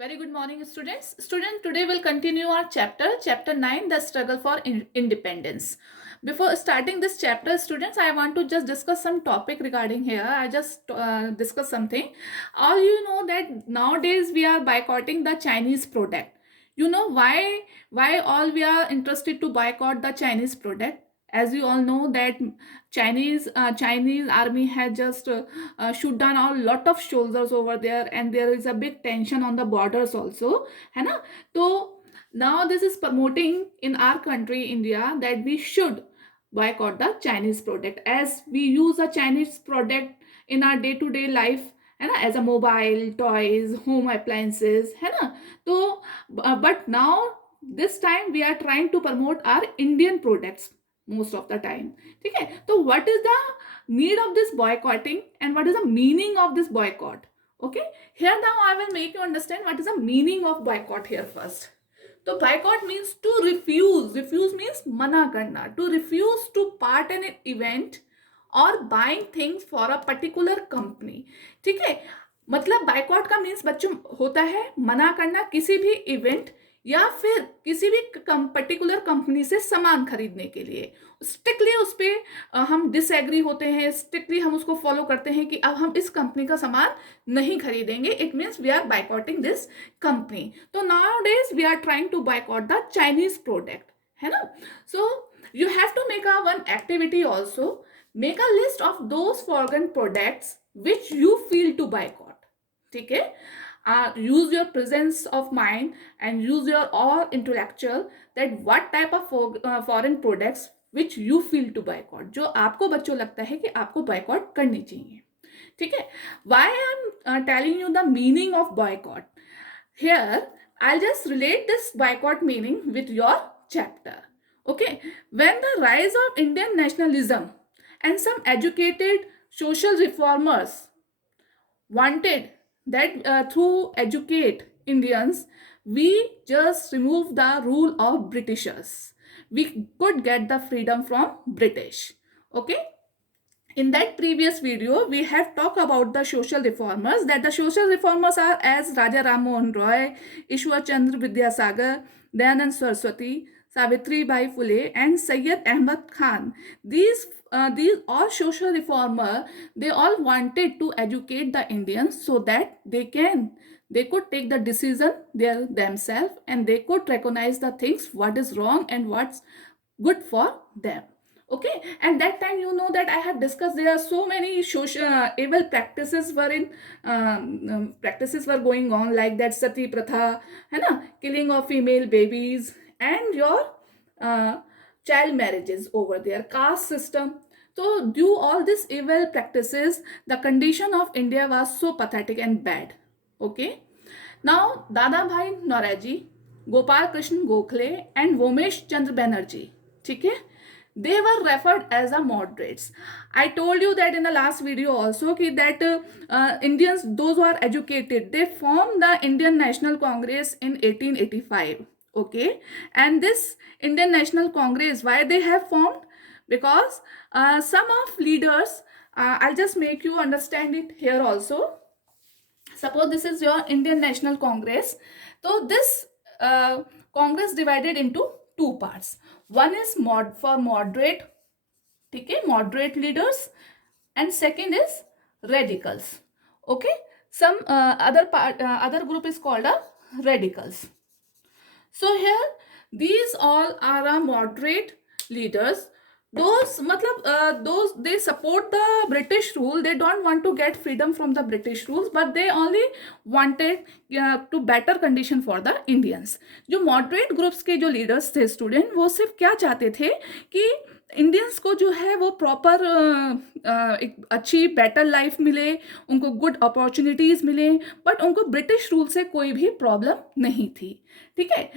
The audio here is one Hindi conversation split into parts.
Very good morning, students. Today we'll continue our chapter 9, the struggle for independence. Before starting this chapter, students, I want to just discuss some topic regarding here. I just discuss something. All you know that nowadays we are boycotting the Chinese product. You know why? Why all we are interested to boycott the Chinese product? As you all know that Chinese army had just shoot down a lot of soldiers over there, and there is a big tension on the borders also, है ना? तो now this is promoting in our country India that we should boycott the Chinese product, as we use a Chinese product in our day to day life, है ना, as a mobile toys, home appliances, है ना? तो but now this time we are trying to promote our Indian products most of the time. ठीक है? तो what is the need of this boycotting and what is the meaning of this boycott? Okay, here now I will make you understand what is the meaning of boycott here first. So boycott means to refuse means मना करना, to refuse to part in an event or buying things for a particular company. ठीक है, मतलब बाइकआउट का मीन्स बच्चों होता है मना करना किसी भी इवेंट या फिर किसी भी पर्टिकुलर कंपनी से सामान खरीदने के लिए। स्ट्रिक्टली उस पर हम डिसएग्री होते हैं, स्ट्रिक्टली हम उसको फॉलो करते हैं कि अब हम इस कंपनी का सामान नहीं खरीदेंगे। It means we are boycotting this company. तो now days we are trying to boycott the Chinese product, है ना? So you have to make a one activity also, make a list of those foreign products which you feel to boycott. ठीक है, use your presence of mind and use your all intellectual that what type of foreign products which you feel to boycott, जो आपको बच्चों लगता है कि आपको boycott करनी चाहिए। ठीक है, why I'm telling you the meaning of boycott here, I'll just relate this boycott meaning with your chapter. Okay, when the rise of Indian nationalism and some educated social reformers wanted that through educate Indians, we just remove the rule of Britishers. We could get the freedom from British. Okay. In that previous video, we have talked about the social reformers, that the social reformers are as Raja Ram Mohan Roy, Ishwar Chandra Vidyasagar, Dayanand Saraswati, Savitri Bai Phule, and Syed Ahmad Khan. These all social reformer, they all wanted to educate the Indians so that they could take the decision themselves, and they could recognize the things what is wrong and what's good for them. Okay, and that time you know that I have discussed there are so many social evil practices practices were going on, like that sati pratha, है ना, killing of female babies, and your child marriages over there, caste system. So due all these evil practices, the condition of India was so pathetic and bad. Okay, now Dada Bhai Nauraji, Gopal Krishna Gokhale, and Vomesh Chandra Banerjee, ठीक है, they were referred as the moderates. I told you that in the last video also that Indians, those who are educated, they formed the Indian National Congress in 1885. Okay, and this Indian National Congress, why they have formed? Because some of leaders, I'll just make you understand it here also. Suppose this is your Indian National Congress. So this Congress divided into two parts. One is for moderate, okay, moderate leaders, and second is radicals. Okay, some other group is called a radicals. So here these all are moderate leaders. Those they support the British rule. They don't want to get freedom from the British rules, but they only wanted to better condition for the Indians. जो moderate groups के जो leaders थे student, वो सिर्फ क्या चाहते थे कि इंडियंस को जो है वो प्रॉपर एक अच्छी बेटर लाइफ मिले, उनको गुड अपॉर्चुनिटीज़ मिले, बट उनको ब्रिटिश रूल से कोई भी प्रॉब्लम नहीं थी। ठीक है,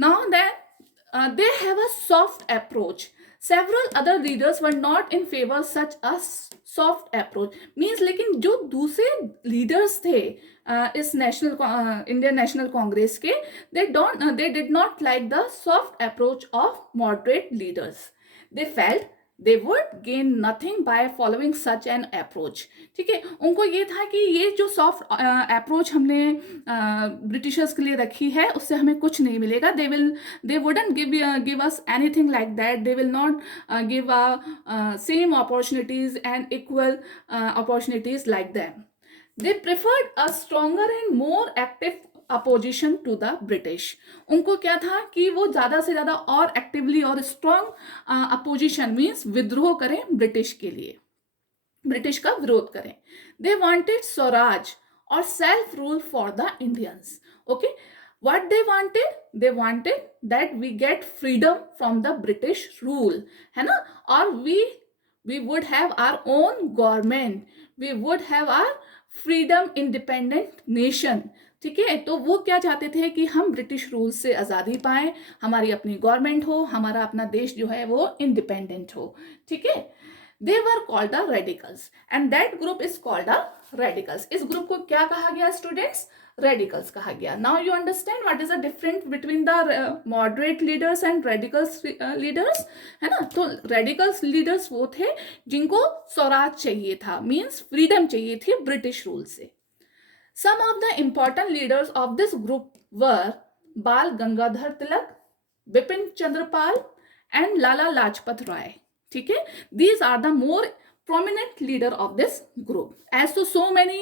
now then they have a soft approach. Several other leaders were not in favor such a soft approach. Means लेकिन जो दूसरे leaders थे इस Indian National Congress के, they did not like the soft approach of moderate leaders. They felt they would gain nothing by following such an approach. ठीक है, उनको ये था कि ये जो सॉफ्ट अप्रोच हमने ब्रिटिशर्स के लिए रखी है उससे हमें कुछ नहीं मिलेगा। They wouldn't give us anything like that, they will not give same opportunities and equal opportunities like them. They preferred a stronger and more active opposition to the British. उनको क्या था कि वो ज़्यादा से ज़्यादा और एक्टिवली और स्ट्रॉन्ग अपोजिशन मीन्स विद्रोह करें ब्रिटिश के लिए, ब्रिटिश का विरोध करें। दे वांटेड स्वराज और self rule for the Indians. Okay, what they wanted that we get freedom from the British rule, है ना, और we would have our own government, we would have our freedom independent nation। ठीक है, तो वो क्या चाहते थे कि हम ब्रिटिश रूल से आज़ादी पाएं, हमारी अपनी गवर्नमेंट हो, हमारा अपना देश जो है वो इंडिपेंडेंट हो। ठीक है, they were called the radicals and that group is called the radicals। इस ग्रुप को क्या कहा गया स्टूडेंट्स? radicals कहा गया। now you understand what is the difference between the moderate leaders and radicals leaders, है ना। तो radicals leaders वो थे जिनको स्वराज चाहिए था, means freedom चाहिए थी ब्रिटिश रूल से। some of the important leaders of this group were बाल गंगाधर तिलक, बिपिन चंद्रपाल and लाला लाजपत राय। ठीक है, these are the more prominent leader of this group, as so many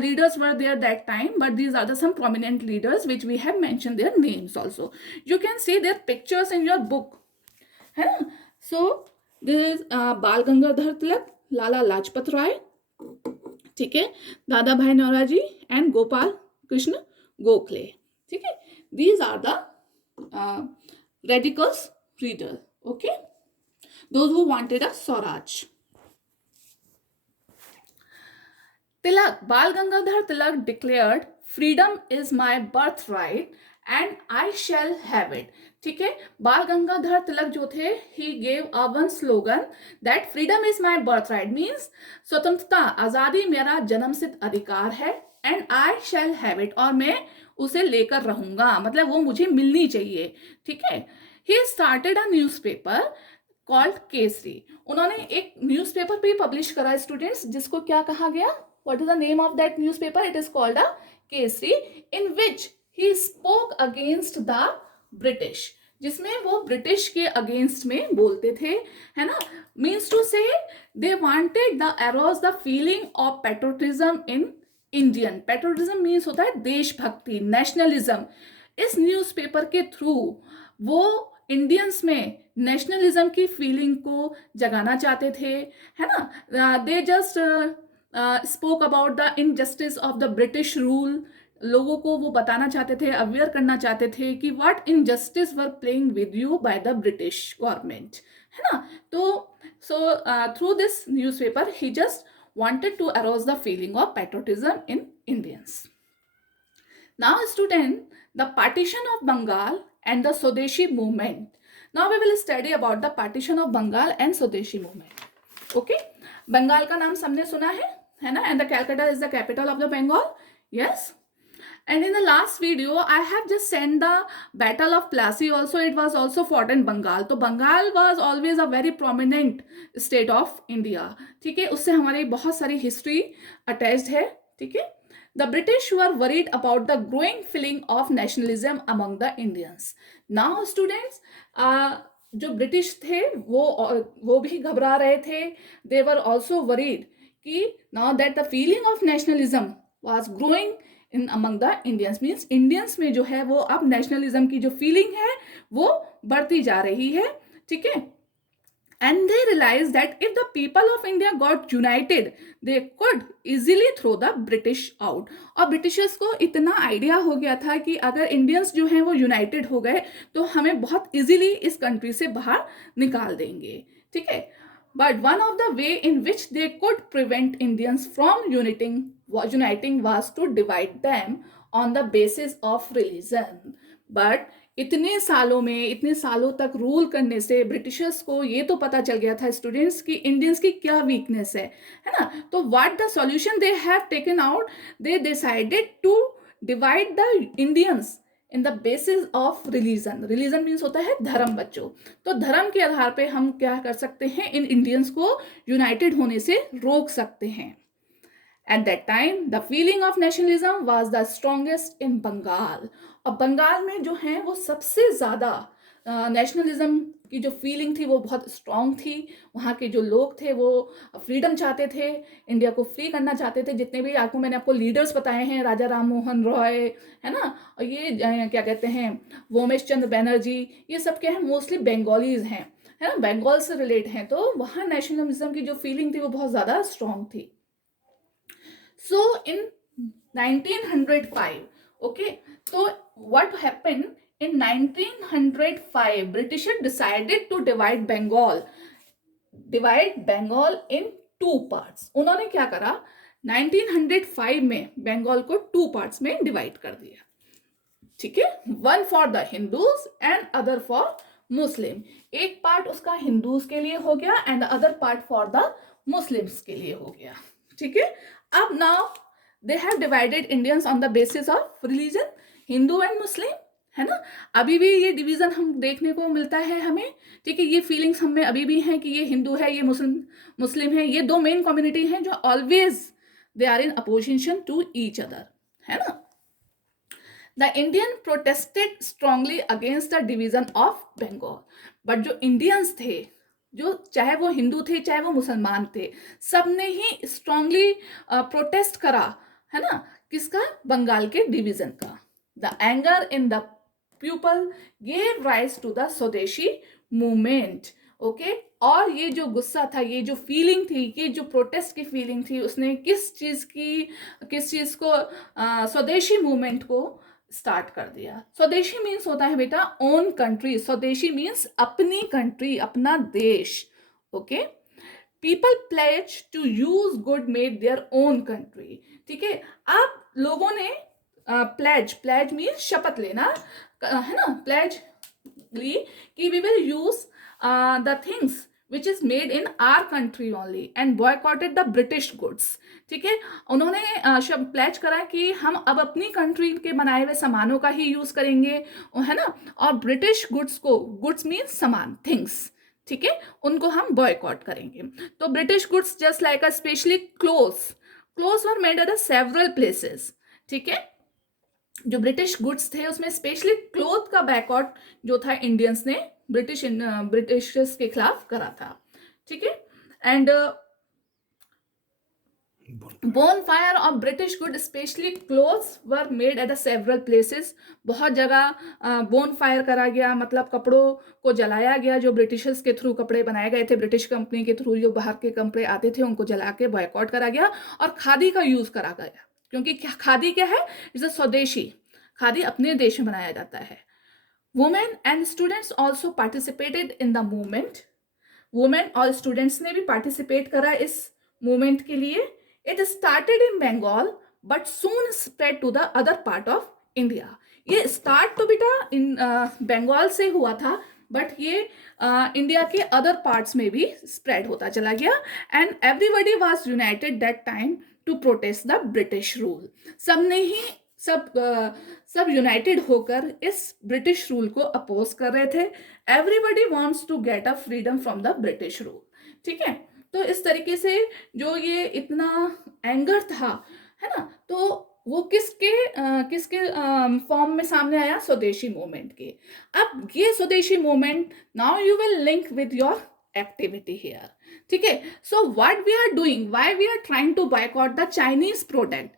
leaders were there that time, but these are the some prominent leaders which we have mentioned their names also। you can see their pictures in your book, है ना। so this is बाल गंगाधर तिलक, लाला लाजपत राय, ठीक है, दादा भाई नौरोजी एंड गोपाल कृष्ण गोखले। ठीक है, these are the radicals leader, okay, those who wanted a Swaraj। Tilak, Bal Gangadhar Tilak declared, freedom is my birthright and I shall have it। ठीक है, बाल गंगाधर तिलक जो थे, he gave a one slogan that freedom is my birthright means स्वतंत्रता, आजादी मेरा जन्मसिद्ध अधिकार है, and I shall have it, और मैं उसे लेकर रहूंगा, मतलब वो मुझे मिलनी चाहिए। ठीक है, he started a newspaper called Kesari. उन्होंने एक न्यूज़पेपर भी पब्लिश करा स्टूडेंट्स, जिसको क्या कहा गया? What is the name of that newspaper? It is called a Kesari, in which he spoke against the British, जिसमें वो ब्रिटिश के अगेंस्ट में बोलते थे, है ना। Means to say they wanted the arouse the feeling of patriotism in Indian. Patriotism means होता है देशभक्ति, नेशनलिज्म। इस न्यूज़पेपर के थ्रू वो इंडियंस में नेशनलिज्म की फीलिंग को जगाना चाहते थे, है ना। They just spoke about the injustice of the British rule. लोगों को वो बताना चाहते थे, अवेयर करना चाहते थे कि what injustice were playing with you by the British government, है ना। तो through this newspaper he just wanted to arouse the feeling of patriotism in Indians। Now student, the partition of Bengal and the Swadeshi movement। Now we will study about the partition of Bengal and Swadeshi movement। Okay, Bengal का नाम सबने सुना है ना, and the Calcutta is the capital of the Bengal, yes। And in the last video I have just sent the battle of Plassey also, it was also fought in Bengal। तो Bengal was always a very prominent state of India। ठीक है, उससे हमारी बहुत सारी हिस्ट्री अटैच्ड है। ठीक है, The British were worried about the growing feeling of nationalism among the Indians। Now students, जो ब्रिटिश थे वो भी घबरा रहे थे। They were also worried कि now that the feeling of nationalism was growing in among the Indians, means Indians में जो है वो अब नेशनलिज्म की जो फीलिंग है वो बढ़ती जा रही है। ठीक है, and they realized that if the people of India got united, they could easily throw the British out। और ब्रिटिशर्स को इतना आइडिया हो गया था कि अगर इंडियंस जो हैं वो यूनाइटेड हो गए तो हमें बहुत इजीली इस कंट्री से बाहर निकाल देंगे। ठीक है, but one of the way in which they could prevent Indians from uniting was to divide them on the basis of religion। but इतने सालों तक रूल करने से ब्रिटिशर्स को ये तो पता चल गया था स्टूडेंट्स कि इंडियंस की क्या वीकनेस है ना। तो what the solution they have taken out, they decided to divide the Indians in the basis of religion, religion means होता है धर्म बच्चों, तो धर्म के आधार पे हम क्या कर सकते हैं, इन इंडियंस को यूनाइटेड होने से रोक सकते हैं. At that time, the feeling of nationalism was the strongest in Bengal. और बंगाल में जो है वो सबसे ज़्यादा नेशनलिज्म की जो फीलिंग थी वो बहुत स्ट्रांग थी. वहाँ के जो लोग थे वो फ्रीडम चाहते थे, इंडिया को फ्री करना चाहते थे. जितने भी आपको मैंने आपको लीडर्स बताए हैं, राजा राम मोहन रॉय है ना, और ये क्या कहते हैं, वोमेश चंद्र बैनर्जी, ये सब क्या है, मोस्टली बंगालीज हैं, है ना, बंगाल से रिलेट हैं. तो वहाँ नेशनलिज्म की जो फीलिंग थी वो बहुत ज़्यादा स्ट्रांग थी. So in 1905, okay, so what happened in 1905, Britishers decided to divide Bengal in two parts. उन्होंने क्या करा, 1905 में बंगाल को टू पार्ट्स में डिवाइड कर दिया. ठीक है, one for the Hindus and other for Muslim. एक पार्ट उसका हिंदूज के लिए हो गया and other part for the Muslims के लिए हो गया. ठीक है, अब now they have divided Indians on the basis of religion, Hindu and Muslim, है ना. अभी भी ये डिवीजन हम देखने को मिलता है हमें. ठीक है, ये फीलिंग्स हमें अभी भी हैं कि ये हिंदू है, ये मुस्लिम है. ये दो मेन कम्युनिटी हैं जो always they are in opposition to each other, है ना. The Indian protested strongly against the division of Bengal. But जो इंडियंस थे, जो चाहे वो हिंदू थे चाहे वो मुसलमान थे, सबने ही स्ट्रांगली प्रोटेस्ट करा, है ना, किसका, बंगाल के डिवीजन का. The anger in the people gave rise to the Swadeshi movement. Okay, और ये जो गुस्सा था, ये जो फीलिंग थी, ये जो प्रोटेस्ट की फीलिंग थी, उसने किस चीज को स्वदेशी मूवमेंट को स्टार्ट कर दिया. स्वदेशी मीन्स होता है बेटा ओन कंट्री. स्वदेशी मीन्स अपनी कंट्री, अपना देश. Okay, people pledge to use good made their own country. ठीक है, आप लोगों ने प्लेज मीन्स शपथ लेना, है ना, प्लेज ली कि we will use the things which is made in our country only and boycotted the British goods. ठीक है, उन्होंने शब्द प्लेज करा कि हम अब अपनी कंट्री के बनाए हुए सामानों का ही यूज करेंगे, है ना, और ब्रिटिश गुड्स को, गुड्स मीन्स सामान, थिंग्स, ठीक है, उनको हम बॉयकॉट करेंगे. तो British goods just like a specially clothes were made at several places. ठीक है, जो ब्रिटिश गुड्स थे उसमें स्पेशली क्लोथ का बैकआउट जो था इंडियंस ने ब्रिटिशर्स के खिलाफ करा था. ठीक है, and bone fire of British good specially clothes were made at the several places. बहुत जगह बोन फायर करा गया, मतलब कपड़ों को जलाया गया. जो ब्रिटिशर्स के थ्रू कपड़े बनाए गए थे, ब्रिटिश कंपनी के थ्रू जो बाहर के कपड़े आते थे उनको जला के बॉयकॉट करा गया. और खादी का यूज करा गया, क्योंकि खादी क्या है, इट्स अ स्वदेशी, खादी अपने देश में बनाया जाता है. Women and students also participated in the movement. Women और स्टूडेंट्स ने भी पार्टिसिपेट करा इस मूवमेंट के लिए. It started in Bengal but soon spread to the other part of India. ये स्टार्ट तो बेटा इन बंगाल से हुआ था, बट ये इंडिया के अदर पार्ट्स में भी स्प्रेड होता चला गया. And everybody was united that time to protest the British rule. सबने ही सब यूनाइटेड होकर इस ब्रिटिश रूल को अपोज कर रहे थे. Everybody wants to get a freedom from the British rule. ठीक है, तो इस तरीके से जो ये इतना एंगर था, है ना, तो वो किसके फॉर्म में सामने आया, स्वदेशी मूवमेंट के. अब ये Swadeshi movement, now you will link with your activity here. ठीक है, so what we are doing, why we are trying to boycott the Chinese product.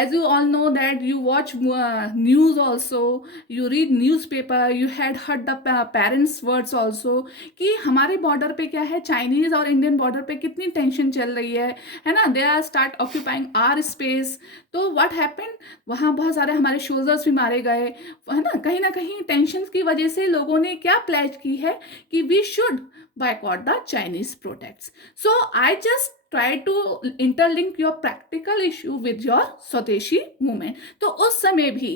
As you all know that you watch news also, you read newspaper, you had heard the parents words also कि हमारे बॉर्डर पे क्या है, चाइनीज और इंडियन बॉर्डर पे कितनी टेंशन चल रही है ना, they are start occupying our space. तो व्हाट हैपेंड, वहाँ बहुत सारे हमारे सोल्जर्स भी मारे गए, है ना कहीं टेंशन की वजह से लोगों ने क्या प्लेज की है कि we should boycott the Chinese products. So I just try to interlink your practical issue with your स्वदेशी मूवमेंट. तो उस समय भी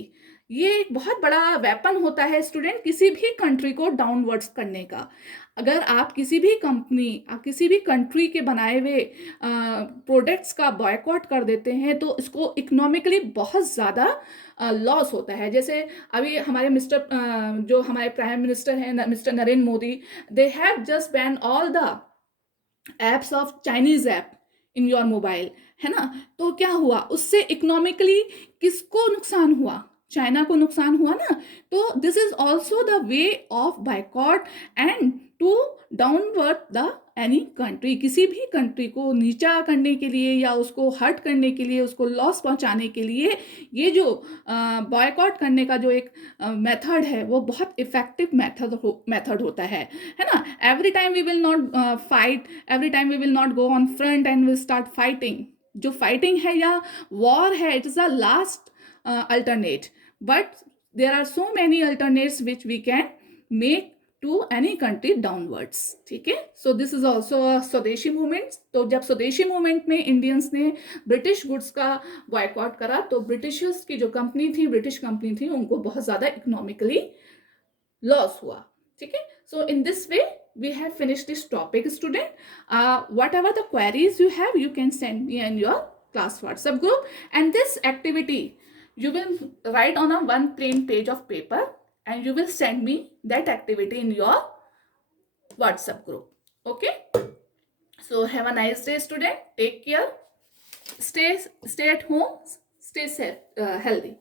ये एक बहुत बड़ा वेपन होता है स्टूडेंट किसी भी कंट्री को डाउनवर्ड्स करने का। अगर आप किसी भी कंपनी, किसी भी कंट्री के बनाए हुए प्रोडक्ट्स का बॉयकॉट कर देते हैं तो इसको इकोनॉमिकली बहुत ज़्यादा लॉस होता है। जैसे अभी हमारे जो हमारे प्राइम मिनिस्टर हैं, mister Narendra Modi, they have just ban all the apps of Chinese app in your mobile, है ना। तो क्या हुआ उससे इकोनॉमिकली, किसको नुकसान हुआ? चाइना को नुकसान हुआ ना। तो this is also the way of boycott and to downward the any country. किसी भी कंट्री को नीचा करने के लिए या उसको हर्ट करने के लिए, उसको लॉस पहुंचाने के लिए ये जो बॉयकॉट करने का जो एक मेथड है वो बहुत इफेक्टिव मेथड होता है ना। Every time we will not fight, every time we will not go on front and will start fighting. जो फाइटिंग है या वॉर है, it is a last alternate, but there are so many alternates which we can make to any country downwards. ठीक है, so this is also Swadeshi movement. तो जब स्वदेशी मूवमेंट में इंडियंस ने ब्रिटिश गुड्स का बॉयकॉट करा तो ब्रिटिशर्स की जो कंपनी थी, ब्रिटिश कंपनी थी, उनको बहुत ज्यादा इकोनॉमिकली लॉस हुआ। ठीक है, so in this way we have finished this topic student. Whatever the queries you have, you can send me in your class WhatsApp group, and this activity you will write on a one plain page of paper and you will send me that activity in your WhatsApp group. Okay, so have a nice day student, take care, stay at home, stay safe, healthy.